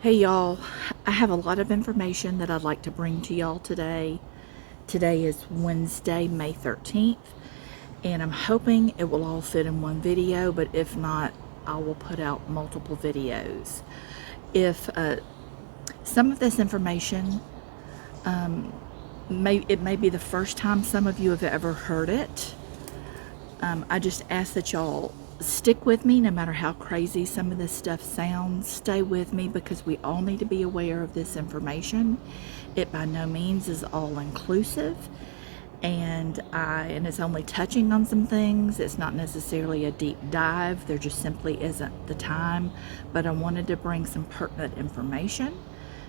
Hey y'all, I have a lot of information that I'd like to bring to y'all today. Today is Wednesday, May 13th, and I'm hoping it will all fit in one video, but if not, I will put out multiple videos. If some of this information, it may be the first time some of you have ever heard it. I just ask that y'all stick with me no matter how crazy some of this stuff sounds. Stay with me because we all need to be aware of this information. It by no means is all inclusive, and it's only touching on some things. It's not necessarily a deep dive. There just simply isn't the time, but I wanted to bring some pertinent information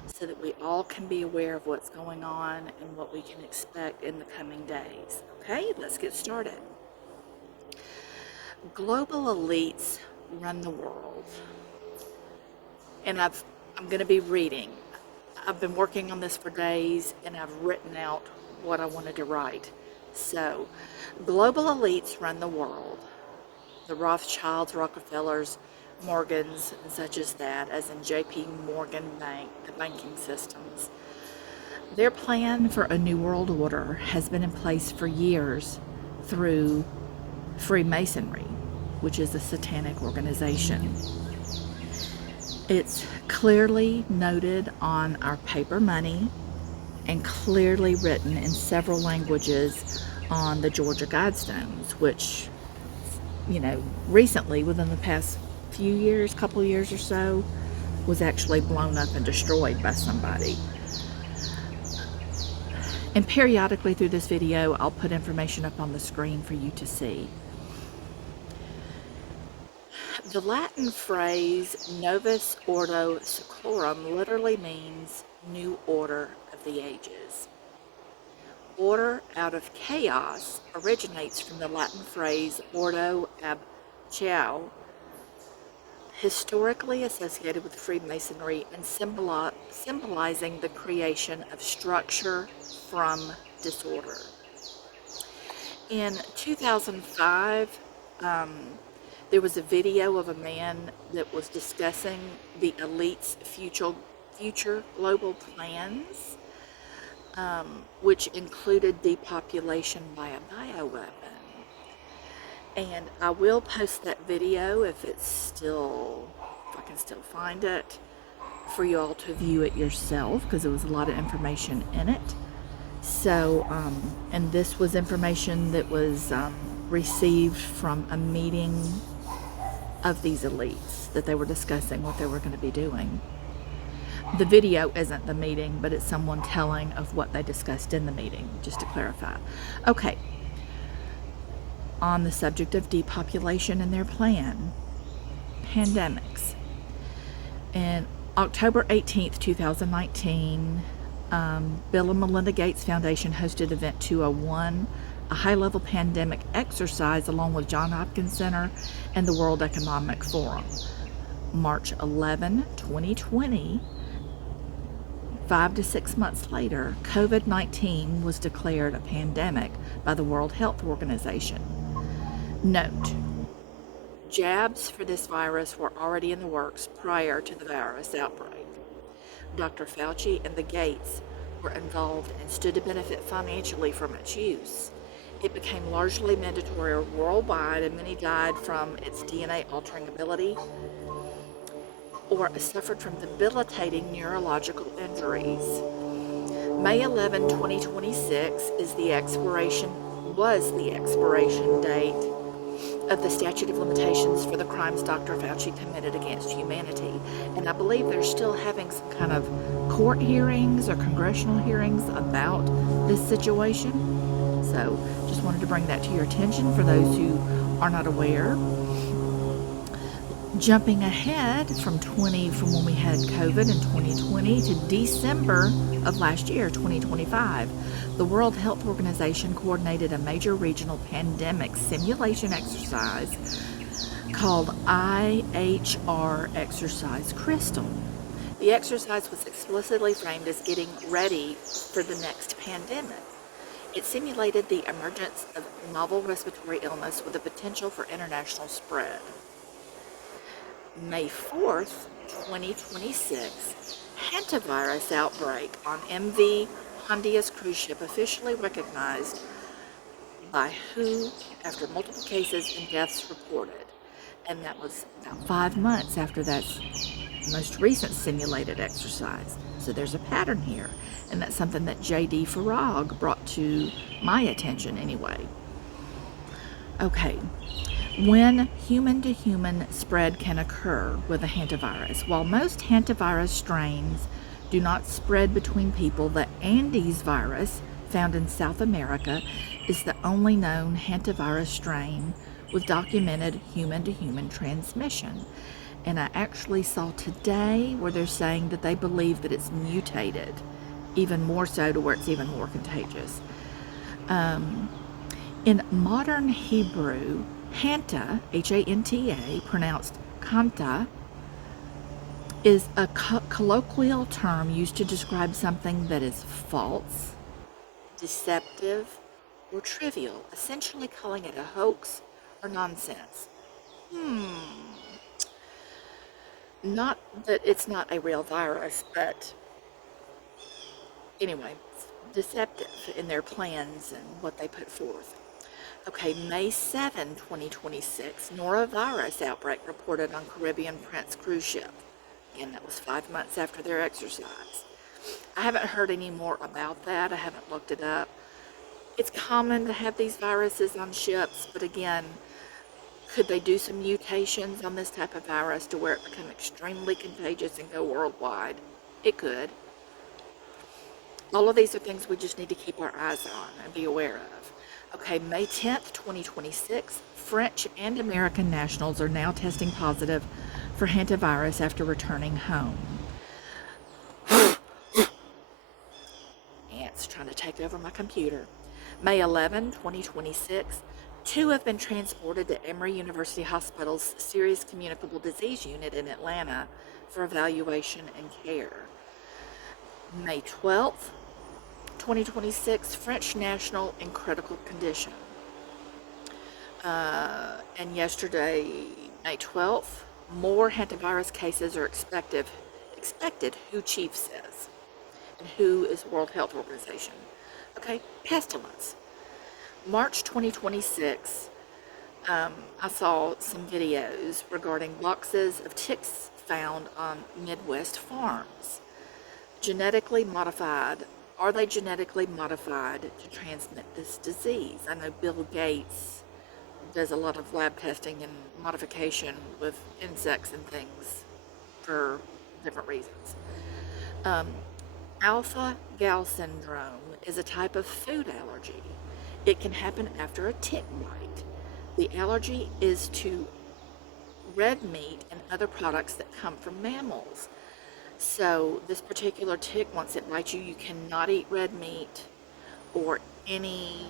so that we all can be aware of what's going on and what we can expect in the coming days. Okay, let's get started. Global elites run the world. And I'm going to be reading. I've been working on this for days and I've written out what I wanted to write. So, global elites run the world. The Rothschilds, Rockefellers, Morgans, and such as that, as in JP Morgan Bank, the banking systems. Their plan for a new world order has been in place for years through Freemasonry, which is a satanic organization. It's clearly noted on our paper money and clearly written in several languages on the Georgia Guidestones, which, recently, within the past few years, couple years or so, was actually blown up and destroyed by somebody. And periodically through this video, I'll put information up on the screen for you to see. The Latin phrase Novus Ordo Seclorum literally means new order of the ages. Order out of chaos originates from the Latin phrase ordo ab chao, historically associated with Freemasonry and symbolizing the creation of structure from disorder. In 2005, there was a video of a man that was discussing the elite's future global plans, which included depopulation by a bioweapon. And I will post that video if I can still find it, for you all to view it yourself, because there was a lot of information in it. So, and this was information that was received from a meeting of these elites that they were discussing what they were going to be doing. The video isn't the meeting, but it's someone telling of what they discussed in the meeting, just to clarify. Okay, on the subject of depopulation and their plan, pandemics. In October 18th, 2019, Bill and Melinda Gates Foundation hosted Event 201, a high-level pandemic exercise along with Johns Hopkins Center and the World Economic Forum. March 11, 2020, 5 to 6 months later, COVID-19 was declared a pandemic by the World Health Organization. Note, jabs for this virus were already in the works prior to the virus outbreak. Dr. Fauci and the Gates were involved and stood to benefit financially from its use. It became largely mandatory worldwide, and many died from its DNA-altering ability or suffered from debilitating neurological injuries. May 11, 2026 was the expiration date of the statute of limitations for the crimes Dr. Fauci committed against humanity. And I believe they're still having some kind of court hearings or congressional hearings about this situation. So just wanted to bring that to your attention for those who are not aware. Jumping ahead from when we had COVID in 2020 to December of last year, 2025, the World Health Organization coordinated a major regional pandemic simulation exercise called IHR Exercise Crystal. The exercise was explicitly framed as getting ready for the next pandemic. It simulated the emergence of novel respiratory illness with the potential for international spread. May 4th, 2026 hantavirus outbreak on MV Hondias cruise ship officially recognized by WHO after multiple cases and deaths reported. And that was about 5 months after that most recent simulated exercise. So there's a pattern here. And that's something that J.D. Farag brought to my attention anyway. Okay, when human-to-human spread can occur with a hantavirus. While most hantavirus strains do not spread between people, the Andes virus, found in South America, is the only known hantavirus strain with documented human-to-human transmission. And I actually saw today where they're saying that they believe that it's mutated, even more so to where it's even more contagious. In modern Hebrew, Hanta, H-A-N-T-A, pronounced Kanta, is a colloquial term used to describe something that is false, deceptive, or trivial, essentially calling it a hoax or nonsense. Not that it's not a real virus, but anyway, it's deceptive in their plans and what they put forth. Okay, May 7, 2026, norovirus outbreak reported on Caribbean Prince cruise ship. Again, that was 5 months after their exercise. I haven't heard any more about that. I haven't looked it up. It's common to have these viruses on ships, but again, could they do some mutations on this type of virus to where it become extremely contagious and go worldwide? It could. All of these are things we just need to keep our eyes on and be aware of. Okay, May 10th, 2026, French and American nationals are now testing positive for hantavirus after returning home. Ants trying to take over my computer. May 11, 2026, 2 have been transported to Emory University Hospital's Serious Communicable Disease Unit in Atlanta for evaluation and care. May 12th, 2026, French national in critical condition. And yesterday, May 12th, more hantavirus cases are expected, WHO chief says. And WHO is World Health Organization. Okay, pestilence. March 2026, I saw some videos regarding boxes of ticks found on Midwest farms. Genetically modified. Are they genetically modified to transmit this disease? I know Bill Gates does a lot of lab testing and modification with insects and things for different reasons. Alpha-gal syndrome is a type of food allergy. It can happen after a tick bite. The allergy is to red meat and other products that come from mammals. So this particular tick, once it bites you, you cannot eat red meat or any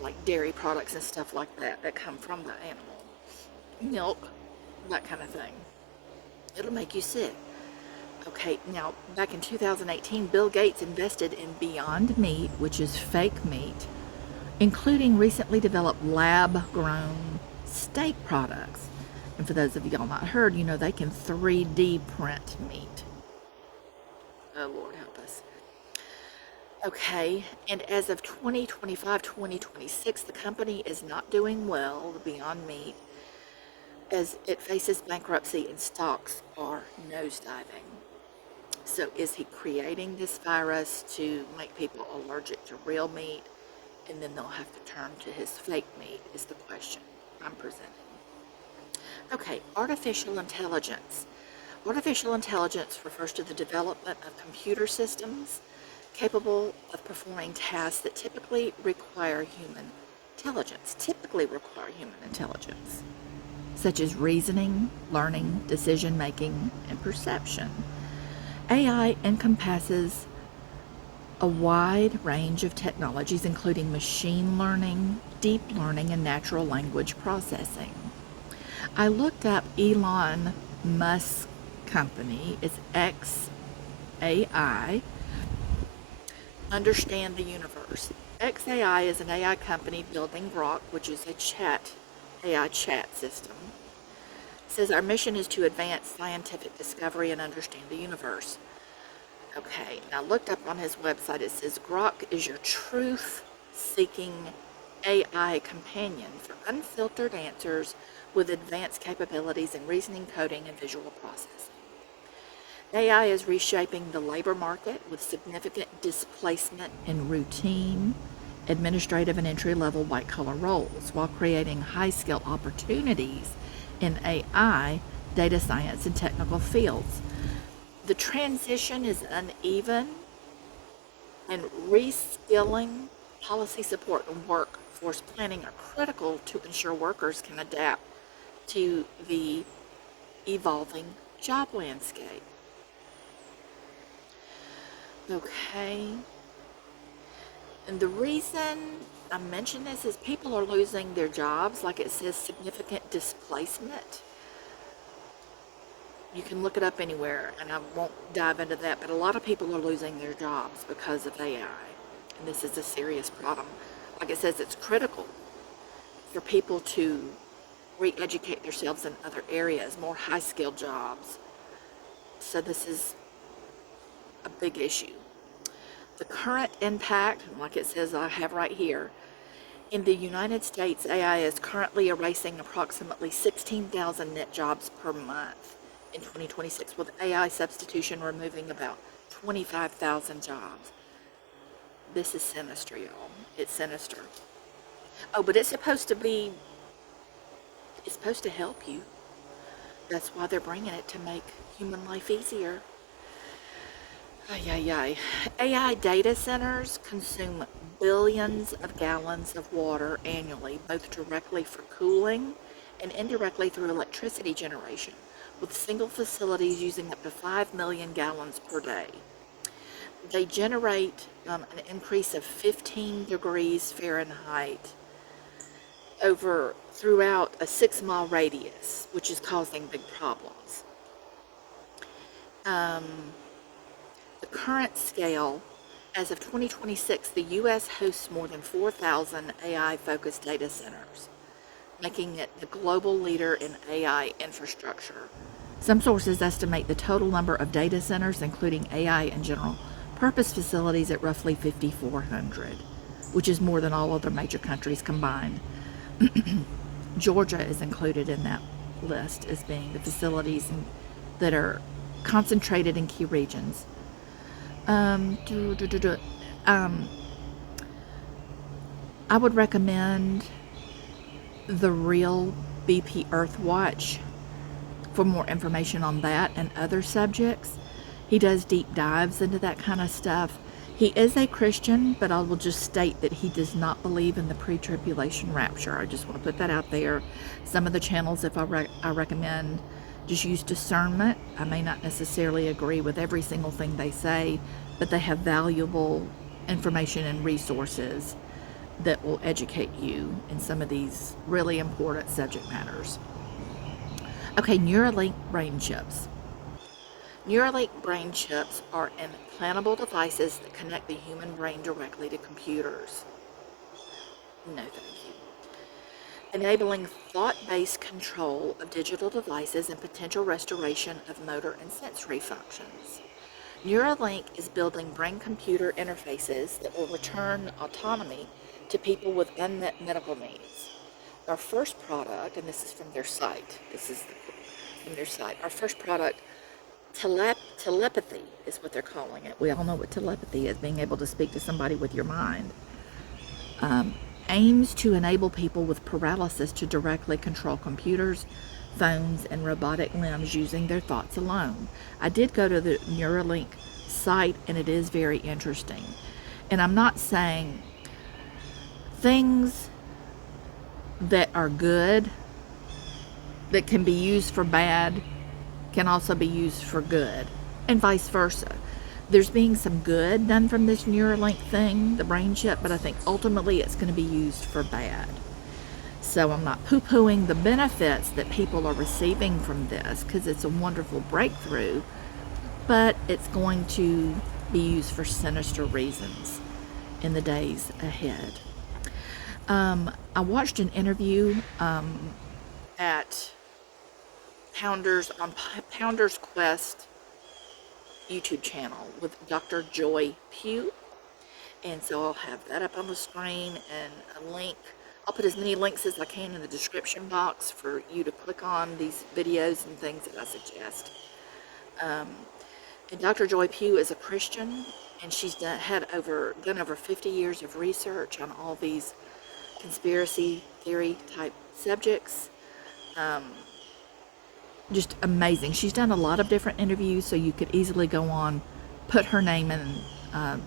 like dairy products and stuff like that that come from the animal. Milk, that kind of thing. It'll make you sick. Okay, now back in 2018, Bill Gates invested in Beyond Meat, which is fake meat, including recently developed lab-grown steak products. And for those of y'all not heard, you know they can 3D print meat. Oh, Lord help us. Okay, and as of 2025-2026, the company is not doing well, Beyond Meat, as it faces bankruptcy and stocks are nosediving. So is he creating this virus to make people allergic to real meat, and then they'll have to turn to his fake meat is the question I'm presenting. Okay, artificial intelligence. Artificial intelligence refers to the development of computer systems capable of performing tasks that typically require human intelligence, such as reasoning, learning, decision-making, and perception. AI encompasses a wide range of technologies, including machine learning, deep learning, and natural language processing. I looked up Elon Musk's company. It's XAI. Understand the universe. XAI is an AI company building Grok, which is a AI chat system, says our mission is to advance scientific discovery and understand the universe. Okay, now I looked up on his website. It says Grok is your truth-seeking AI companion for unfiltered answers with advanced capabilities in reasoning, coding, and visual processing. AI is reshaping the labor market with significant displacement in routine, administrative, and entry-level white-collar roles while creating high-skill opportunities in AI, data science, and technical fields. The transition is uneven, and reskilling, policy support, and workforce planning are critical to ensure workers can adapt to the evolving job landscape. Okay. And the reason I mention this is people are losing their jobs, like it says significant displacement. You can look it up anywhere, and I won't dive into that, but a lot of people are losing their jobs because of AI, and this is a serious problem. Like it says, it's critical for people to re-educate themselves in other areas, more high-skilled jobs. So this is a big issue. The current impact, like it says I have right here, in the United States, AI is currently erasing approximately 16,000 net jobs per month in 2026, with AI substitution removing about 25,000 jobs. This is sinister, y'all. It's sinister. Oh, but it's supposed to help you. That's why they're bringing it, to make human life easier. Ay, ay, ay. AI data centers consume billions of gallons of water annually, both directly for cooling and indirectly through electricity generation, with single facilities using up to 5 million gallons per day. They generate an increase of 15 degrees Fahrenheit throughout a 6-mile radius, which is causing big problems. The current scale, as of 2026, the U.S. hosts more than 4,000 AI-focused data centers, making it the global leader in AI infrastructure. Some sources estimate the total number of data centers, including AI and general purpose facilities, at roughly 5,400, which is more than all other major countries combined. Georgia is included in that list as being the facilities that are concentrated in key regions. I would recommend the Real BP Earthwatch for more information on that and other subjects. He does deep dives into that kind of stuff. He is a Christian, but I will just state that he does not believe in the pre-tribulation rapture. I just want to put that out there. Some of the channels, if I recommend, just use discernment. I may not necessarily agree with every single thing they say, but they have valuable information and resources that will educate you in some of these really important subject matters. Okay, Neuralink brain chips. Neuralink brain chips are implantable devices that connect the human brain directly to computers. No, thank you. Enabling thought-based control of digital devices and potential restoration of motor and sensory functions. Neuralink is building brain-computer interfaces that will return autonomy to people with unmet medical needs. Our first product, and this is from their site, our first product, telepathy is what they're calling it. We all know what telepathy is, being able to speak to somebody with your mind. Aims to enable people with paralysis to directly control computers, phones, and robotic limbs using their thoughts alone. I did go to the Neuralink site, and it is very interesting. And I'm not saying things that are good, that can be used for bad, can also be used for good, and vice versa. There's being some good done from this Neuralink thing, the brain chip, but I think ultimately it's going to be used for bad. So I'm not poo-pooing the benefits that people are receiving from this, because it's a wonderful breakthrough, but it's going to be used for sinister reasons in the days ahead. I watched an interview at Pounder's Quest YouTube channel with Dr. Joy Pugh. And so I'll have that up on the screen and a link. I'll put as many links as I can in the description box for you to click on these videos and things that I suggest. And Dr. Joy Pugh is a Christian, and she's done over 50 years of research on all these conspiracy theory type subjects. Just amazing. She's done a lot of different interviews, so you could easily go on, put her name in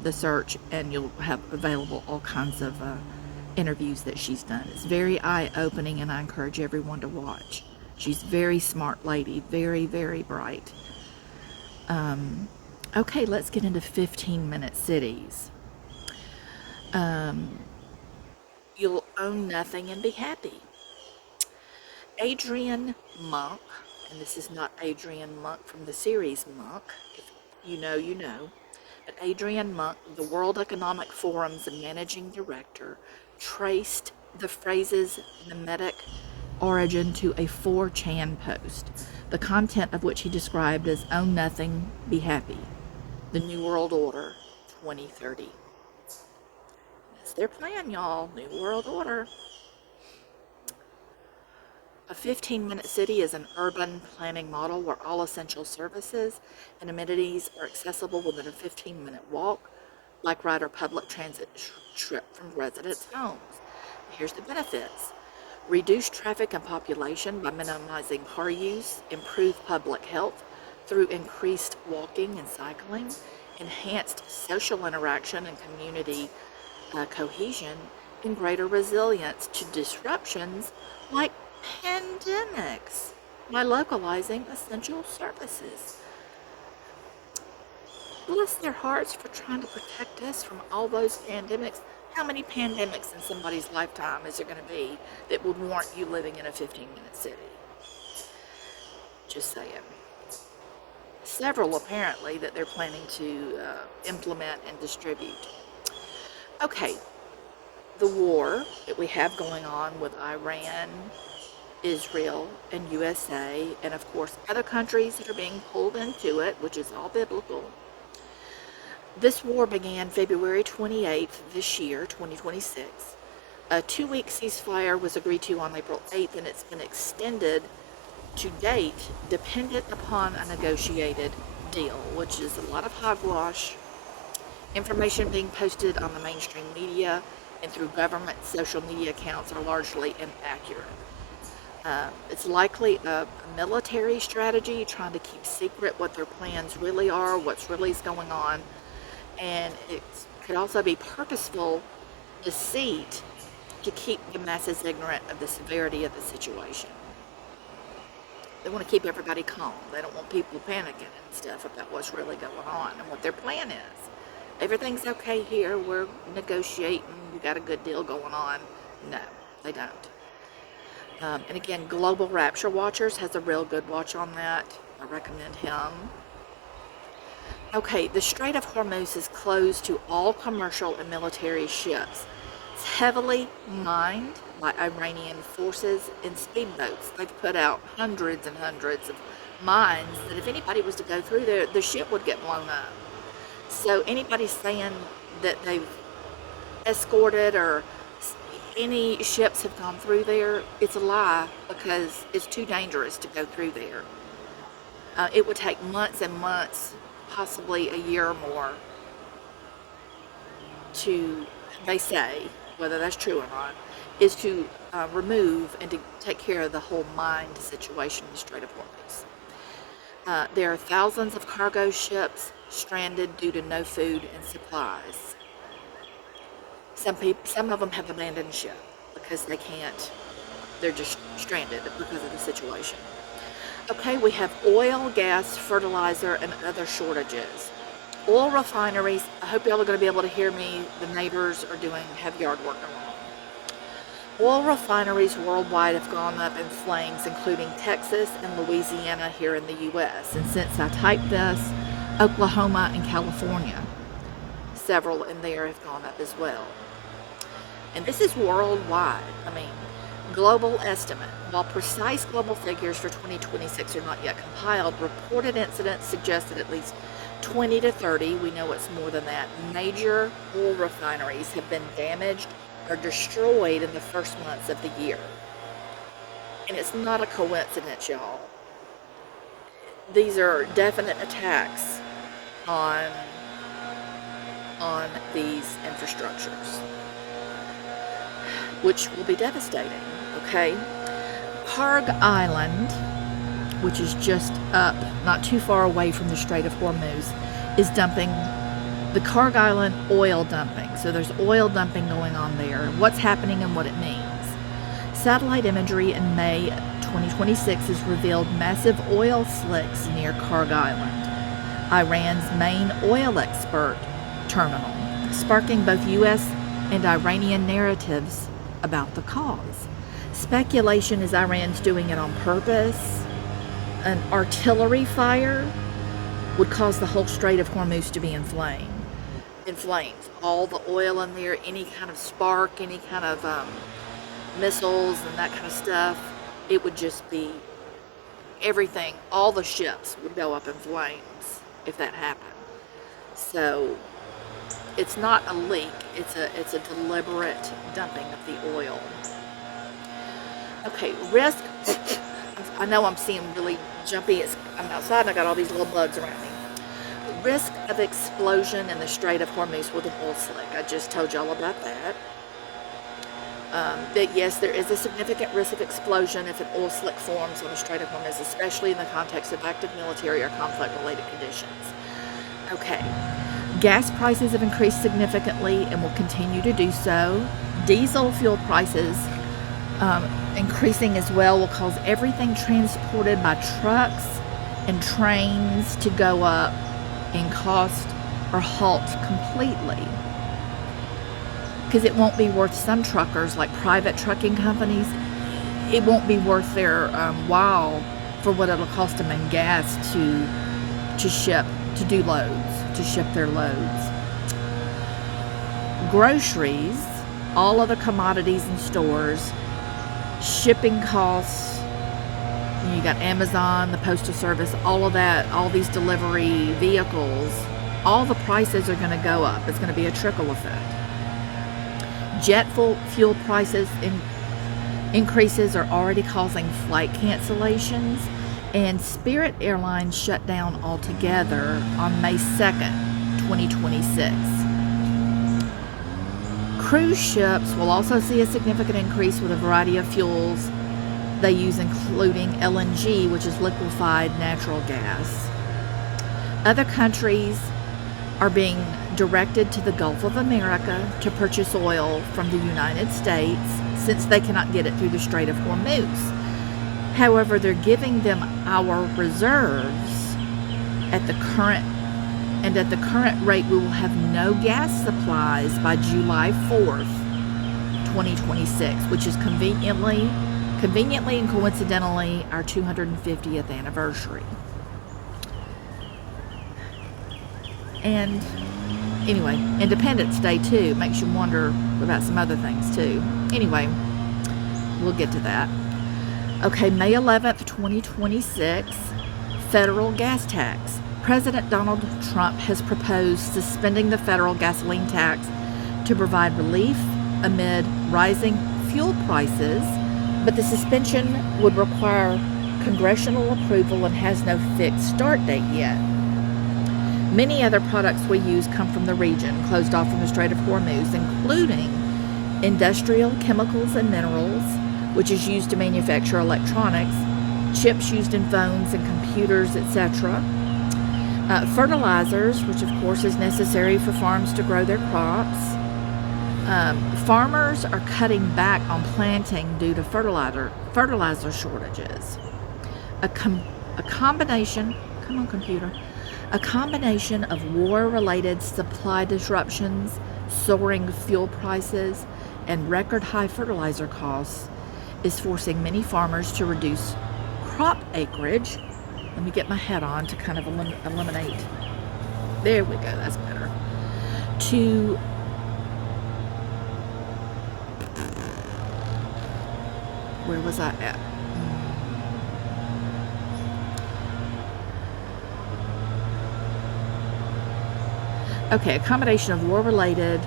the search, and you'll have available all kinds of interviews that she's done. It's very eye-opening, and I encourage everyone to watch. She's a very smart lady, very, very bright. Okay, let's get into 15-minute cities. You'll own nothing and be happy. Adrian Monk, and this is not Adrian Monk from the series Monk, if you know, you know, but Adrian Monk, the World Economic Forum's managing director, traced the phrase's mimetic origin to a 4chan post, the content of which he described as "Own Nothing, Be Happy, the New World Order 2030. That's their plan, y'all. New World Order. A 15-minute city is an urban planning model where all essential services and amenities are accessible within a 15-minute walk, like ride or public transit trip from residents' homes. Here's the benefits. Reduce traffic and population by minimizing car use, improve public health through increased walking and cycling, enhanced social interaction and community cohesion, and greater resilience to disruptions like pandemics by localizing essential services. Bless their hearts for trying to protect us from all those pandemics. How many pandemics in somebody's lifetime is there going to be that would warrant you living in a 15-minute city? Just saying. Several, apparently, that they're planning to implement and distribute. Okay, the war that we have going on with Iran, Israel, and USA, and of course other countries that are being pulled into it, which is all biblical. This war began February 28th this year, 2026. A 2-week ceasefire was agreed to on April 8th, and it's been extended to date, dependent upon a negotiated deal, which is a lot of hogwash. Information being posted on the mainstream media and through government social media accounts are largely inaccurate. It's likely a military strategy, trying to keep secret what their plans really are, what's really going on, and it could also be purposeful deceit to keep the masses ignorant of the severity of the situation. They want to keep everybody calm. They don't want people panicking and stuff about what's really going on and what their plan is. Everything's okay here. We're negotiating. We got a good deal going on. No, they don't. And again, Global Rapture Watchers has a real good watch on that. I recommend him. Okay, the Strait of Hormuz is closed to all commercial and military ships. It's heavily mined by Iranian forces in speedboats. They've put out hundreds and hundreds of mines that if anybody was to go through there, the ship would get blown up. So anybody saying that they've escorted or any ships have gone through there, it's a lie, because it's too dangerous to go through there. It would take months and months, possibly a year or more, to, they say, whether that's true or not, is to remove and to take care of the whole mined situation in the Strait of Hormuz. There are thousands of cargo ships stranded due to no food and supplies. Some of them have abandoned ship because they can't, they're just stranded because of the situation. Okay, we have oil, gas, fertilizer, and other shortages. Oil refineries, I hope y'all are going to be able to hear me. The neighbors are have yard work going on. Oil refineries worldwide have gone up in flames, including Texas and Louisiana here in the U.S. And since I typed this, Oklahoma and California, several in there have gone up as well. And this is worldwide. I mean, Global estimate. While precise global figures for 2026 are not yet compiled, reported incidents suggest that at least 20 to 30, we know it's more than that, major oil refineries have been damaged or destroyed in the first months of the year. And it's not a coincidence, y'all. These are definite attacks on these infrastructures, which will be devastating, okay? Karg Island, which is just up, not too far away from the Strait of Hormuz, is dumping the Karg Island oil dumping. So there's oil dumping going on there. What's happening and what it means. Satellite imagery in May 2026 has revealed massive oil slicks near Karg Island, Iran's main oil export terminal, sparking both U.S. and Iranian narratives about the cause. Speculation is Iran's doing it on purpose. An artillery fire would cause the whole Strait of Hormuz to be in flames. All the oil in there, any kind of spark, any kind of missiles and that kind of stuff, it would just be everything. All the ships would go up in flames if that happened. So it's not a leak, it's a deliberate dumping of the oil. Okay, risk. I know I'm seeing really jumpy. I'm outside and I got all these little bugs around me. Risk of explosion in the Strait of Hormuz with an oil slick. I just told y'all about that. That yes, there is a significant risk of explosion if an oil slick forms on the Strait of Hormuz, especially in the context of active military or conflict-related conditions. Okay. Gas prices have increased significantly and will continue to do so. Diesel fuel prices increasing as well will cause everything transported by trucks and trains to go up in cost or halt completely. Because it won't be worth some truckers, like private trucking companies, it won't be worth their while for what it'll cost them in gas to ship, to do loads, to ship their loads. Groceries, all other commodities in stores, shipping costs, you got Amazon, the Postal Service, all of that, all these delivery vehicles, all the prices are going to go up. It's going to be a trickle effect. Jet fuel prices increases are already causing flight cancellations, and Spirit Airlines shut down altogether on May 2nd, 2026. Cruise ships will also see a significant increase with a variety of fuels they use, including LNG, which is liquefied natural gas. Other countries are being directed to the Gulf of America to purchase oil from the United States since they cannot get it through the Strait of Hormuz. However, they're giving them our reserves at the current rate. We will have no gas supplies by July 4th, 2026, which is conveniently and coincidentally our 250th anniversary. And anyway, Independence Day too makes you wonder about some other things too. Anyway, we'll get to that. Okay, May 11th, 2026, federal gas tax. President Donald Trump has proposed suspending the federal gasoline tax to provide relief amid rising fuel prices, but the suspension would require congressional approval and has no fixed start date yet. Many other products we use come from the region closed off from the Strait of Hormuz, including industrial chemicals and minerals, which is used to manufacture electronics, chips used in phones and computers, etc. Fertilizers, which of course is necessary for farms to grow their crops. Farmers are cutting back on planting due to fertilizer shortages. A combination of war-related supply disruptions, soaring fuel prices, and record high fertilizer costs is forcing many farmers to reduce crop acreage. Let me get my hat on to kind of eliminate. There we go, that's better. Where was I at? Okay, accommodation of war-related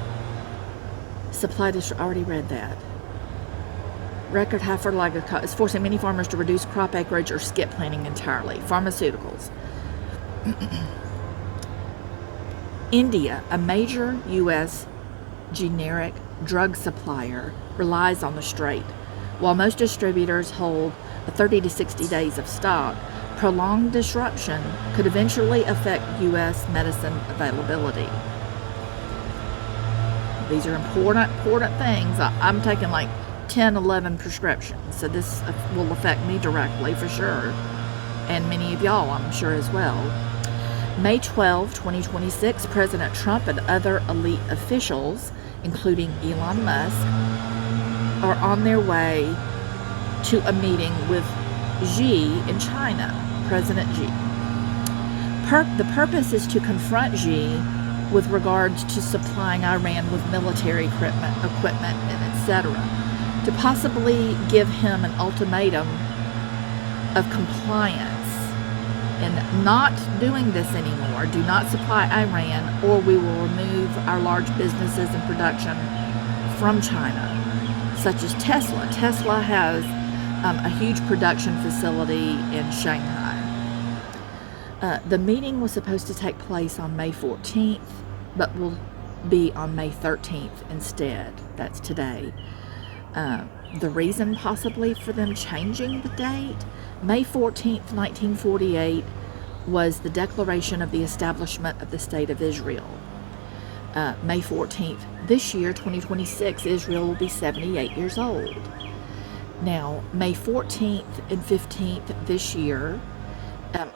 supply district. Already read that. Record high fertilizer cost is forcing many farmers to reduce crop acreage or skip planting entirely. Pharmaceuticals. India, a major U.S. generic drug supplier, relies on the strait. While most distributors hold 30 to 60 days of stock, prolonged disruption could eventually affect U.S. medicine availability. These are important things. I'm taking like 10, 11 prescriptions, so this will affect me directly for sure, and many of y'all, I'm sure, as well. May 12, 2026, President Trump and other elite officials, including Elon Musk, are on their way to a meeting with Xi in China, President Xi. The purpose is to confront Xi with regards to supplying Iran with military equipment and etc., to possibly give him an ultimatum of compliance and not doing this anymore. Do not supply Iran, or we will remove our large businesses and production from China, such as Tesla. Tesla has a huge production facility in Shanghai. The meeting was supposed to take place on May 14th, but will be on May 13th instead. That's today. The reason possibly for them changing the date, May 14th, 1948, was the declaration of the establishment of the State of Israel. May 14th this year, 2026, Israel will be 78 years old. Now, May 14th and 15th this year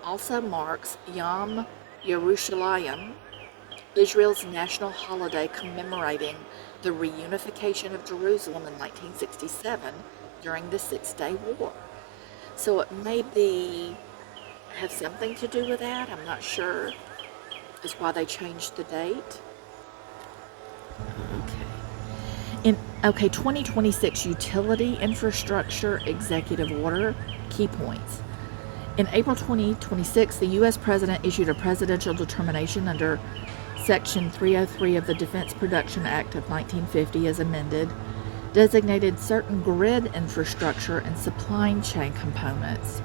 also marks Yom Yerushalayim, Israel's national holiday commemorating the reunification of Jerusalem in 1967 during the Six-Day War. So it may have something to do with that. I'm not sure. Is why they changed the date. Okay, 2026 Utility Infrastructure Executive Order, key points. In April 2026, the U.S. President issued a presidential determination under Section 303 of the Defense Production Act of 1950 as amended, designated certain grid infrastructure and supply chain components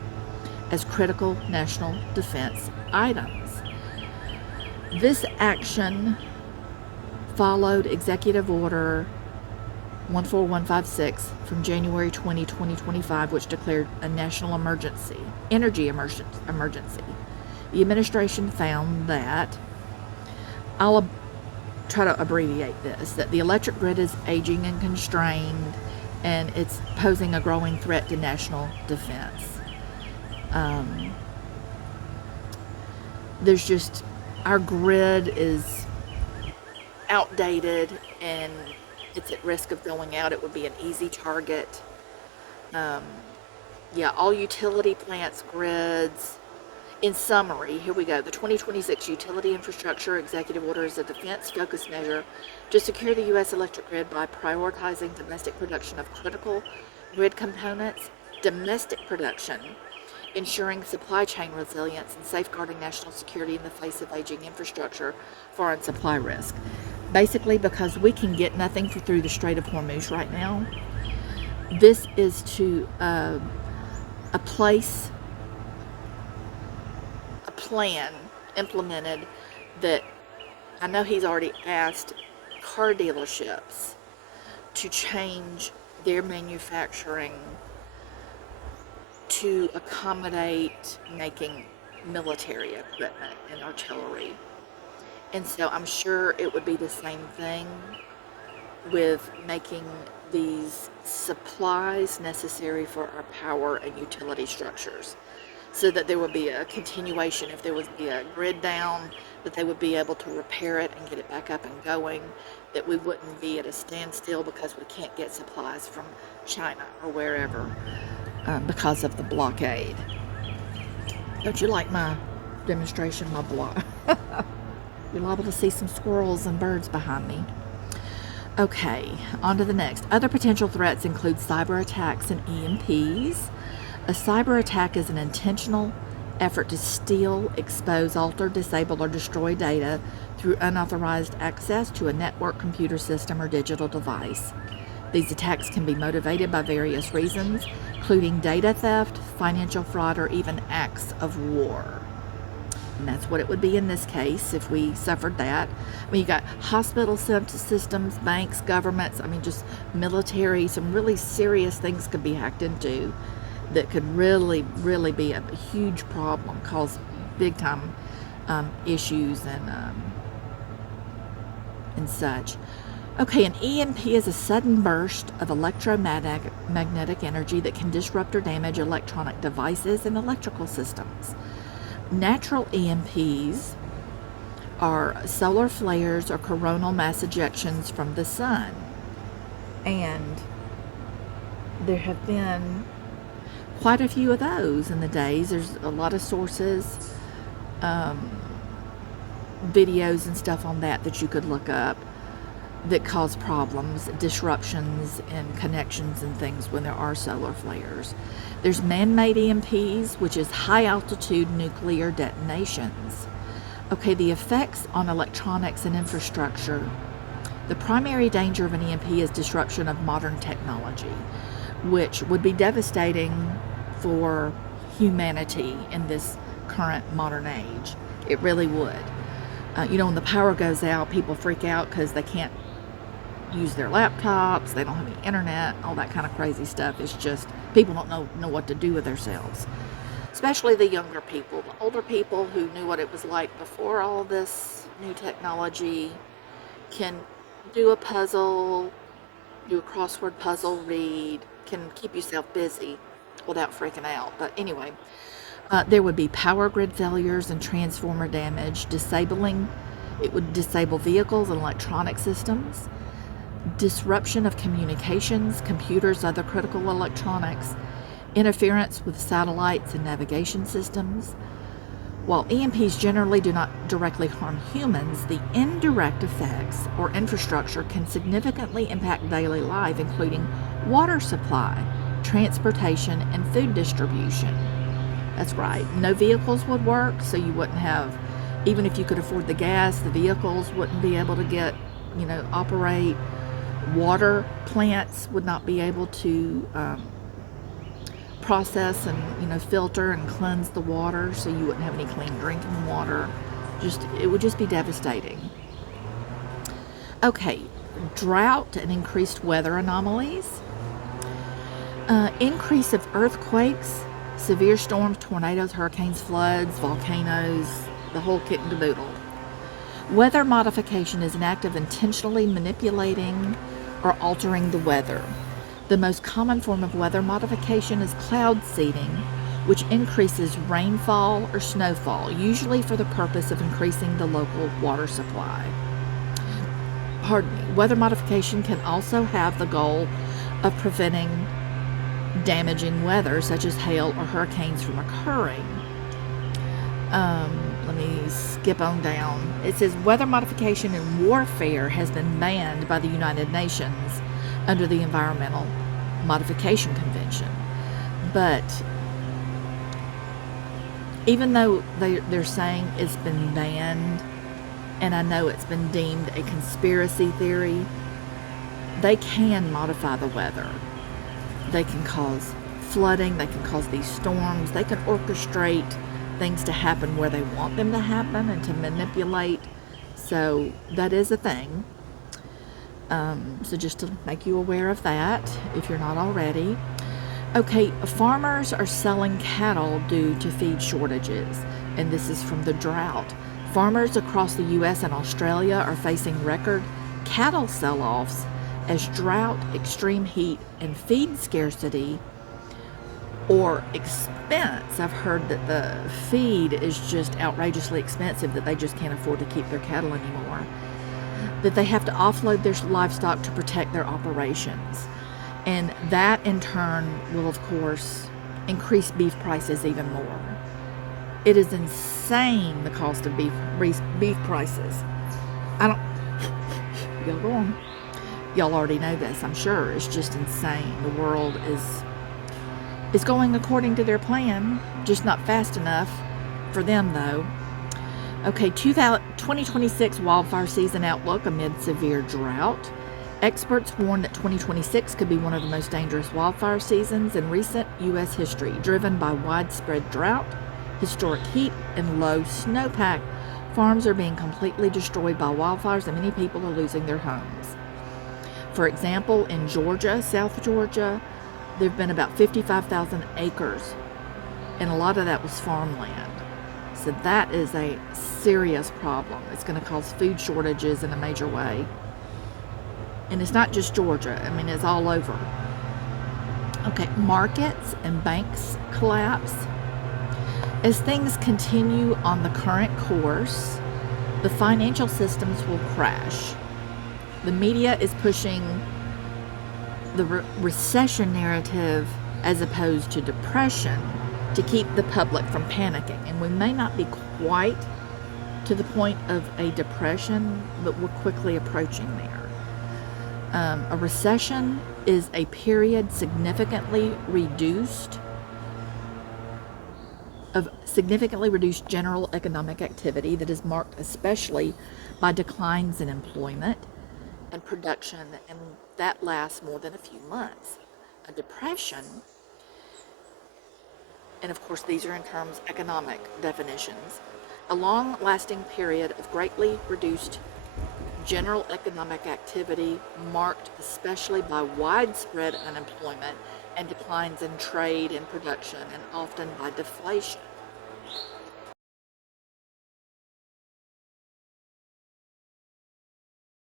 as critical national defense items. This action followed Executive Order 14156 from January 20, 2025, which declared a national energy emergency. The administration found that, I'll try to abbreviate this, that the electric grid is aging and constrained, and it's posing a growing threat to national defense. There's just, our grid is outdated and it's at risk of going out. It would be an easy target. All utility plants, grids. In summary, here we go. The 2026 Utility Infrastructure Executive Order is a defense-focused measure to secure the U.S. electric grid by prioritizing domestic production of critical grid components, domestic production, ensuring supply chain resilience, and safeguarding national security in the face of aging infrastructure, foreign supply risk. Basically, because we can get nothing through the Strait of Hormuz right now, this is to a plan implemented that I know he's already asked car dealerships to change their manufacturing to accommodate making military equipment and artillery. And so I'm sure it would be the same thing with making these supplies necessary for our power and utility structures, so that there would be a continuation. If there would be a grid down, that they would be able to repair it and get it back up and going, that we wouldn't be at a standstill because we can't get supplies from China or wherever because of the blockade. Don't you like my demonstration, my block? You're liable to see some squirrels and birds behind me. Okay, on to the next. Other potential threats include cyber attacks and EMPs. A cyber attack is an intentional effort to steal, expose, alter, disable, or destroy data through unauthorized access to a network, computer system, or digital device. These attacks can be motivated by various reasons, including data theft, financial fraud, or even acts of war. And that's what it would be in this case if we suffered that. I mean, you got hospital systems, banks, governments, I mean, just military, some really serious things could be hacked into that could really, really be a huge problem, cause big time issues and such. Okay, an EMP is a sudden burst of electromagnetic energy that can disrupt or damage electronic devices and electrical systems. Natural EMPs are solar flares or coronal mass ejections from the sun. And there have been quite a few of those in the days. There's a lot of sources, videos and stuff on that you could look up that cause problems, disruptions in connections and things when there are solar flares. There's man-made EMPs, which is high-altitude nuclear detonations. Okay, the effects on electronics and infrastructure. The primary danger of an EMP is disruption of modern technology, which would be devastating for humanity in this current modern age. It really would. When the power goes out, people freak out because they can't use their laptops, they don't have any internet, all that kind of crazy stuff. It's just, people don't know what to do with themselves. Especially the younger people. The older people who knew what it was like before all this new technology can do a puzzle, do a crossword puzzle, read, can keep yourself busy without freaking out. But anyway, there would be power grid failures and transformer damage, it would disable vehicles and electronic systems, disruption of communications, computers, other critical electronics, interference with satellites and navigation systems. While EMPs generally do not directly harm humans, the indirect effects or infrastructure can significantly impact daily life, including water supply, transportation, and food distribution. That's right. No vehicles would work, so you wouldn't have, even if you could afford the gas, the vehicles wouldn't be able to operate. Water plants would not be able to process and filter and cleanse the water, so you wouldn't have any clean drinking water. It would just be devastating. Okay, drought and increased weather anomalies, increase of earthquakes, severe storms, tornadoes, hurricanes, floods, volcanoes, the whole kit and caboodle. Weather modification is an act of intentionally manipulating or altering the weather. The most common form of weather modification is cloud seeding, which increases rainfall or snowfall, usually for the purpose of increasing the local water supply. Weather modification can also have the goal of preventing damaging weather, such as hail or hurricanes, from occurring. Let me skip on down. It says weather modification in warfare has been banned by the United Nations under the Environmental Modification Convention. But even though they're saying it's been banned, and I know it's been deemed a conspiracy theory, they can modify the weather. They can cause flooding, they can cause these storms, they can orchestrate things to happen where they want them to happen and to manipulate. So that is a thing. So just to make you aware of that, if you're not already. Okay, farmers are selling cattle due to feed shortages, and this is from the drought. Farmers across the U.S. and Australia are facing record cattle sell-offs as drought, extreme heat, and feed scarcity or expense. I've heard that the feed is just outrageously expensive, that they just can't afford to keep their cattle anymore, that they have to offload their livestock to protect their operations. And that in turn will, of course, increase beef prices even more. It is insane, the cost of beef prices. Y'all go on. Y'all already know this, I'm sure. It's just insane. The world is going according to their plan, just not fast enough for them, though. Okay, 2026 wildfire season outlook amid severe drought. Experts warn that 2026 could be one of the most dangerous wildfire seasons in recent U.S. history, driven by widespread drought, historic heat, and low snowpack. Farms are being completely destroyed by wildfires, and many people are losing their homes. For example, in Georgia, South Georgia, there have been about 55,000 acres, and a lot of that was farmland. So that is a serious problem. It's going to cause food shortages in a major way. And it's not just Georgia. I mean, it's all over. Okay, markets and banks collapse. As things continue on the current course, the financial systems will crash. The media is pushing the recession narrative as opposed to depression to keep the public from panicking. And we may not be quite to the point of a depression, but we're quickly approaching there. A recession is a period significantly reduced general economic activity that is marked especially by declines in employment and production, and that lasts more than a few months. A depression, and of course these are in terms economic definitions, a long-lasting period of greatly reduced general economic activity marked especially by widespread unemployment and declines in trade and production, and often by deflation.